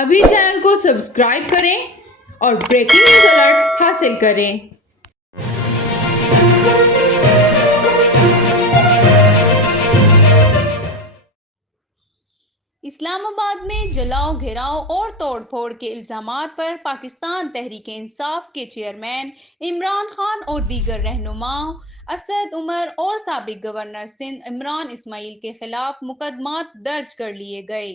ابھی چینل کو سبسکرائب کریں اور بریکنگ نیوز الرٹ حاصل کریں۔ اسلام آباد میں جلاؤ گھیراؤ اور توڑ پھوڑ کے الزامات پر پاکستان تحریک انصاف کے چیئرمین عمران خان اور دیگر رہنماؤں اسد عمر اور سابق گورنر سندھ عمران اسماعیل کے خلاف مقدمات درج کر لیے گئے۔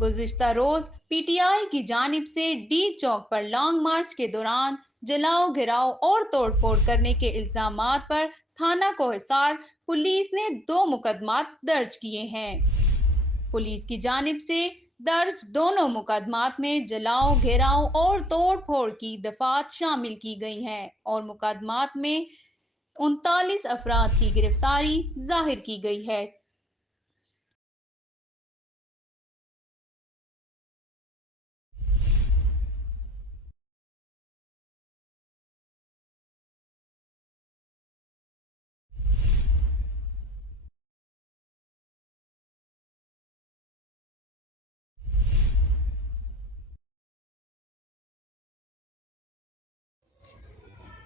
گزشتہ روز پی ٹی آئی کی جانب سے ڈی چوک پر لانگ مارچ کے دوران جلاؤ گھیراؤ اور توڑ پھوڑ کرنے کے الزامات پر تھانہ کوہسار پولیس نے 2 مقدمات درج کیے ہیں۔ پولیس کی جانب سے درج دونوں مقدمات میں جلاؤ گھیراؤ اور توڑ پھوڑ کی دفعات شامل کی گئی ہیں اور مقدمات میں 39 افراد کی گرفتاری ظاہر کی گئی ہے۔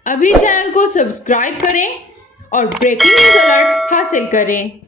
ابھی چینل کو سبسکرائب کریں اور بریکنگ نیوز الرٹ حاصل کریں۔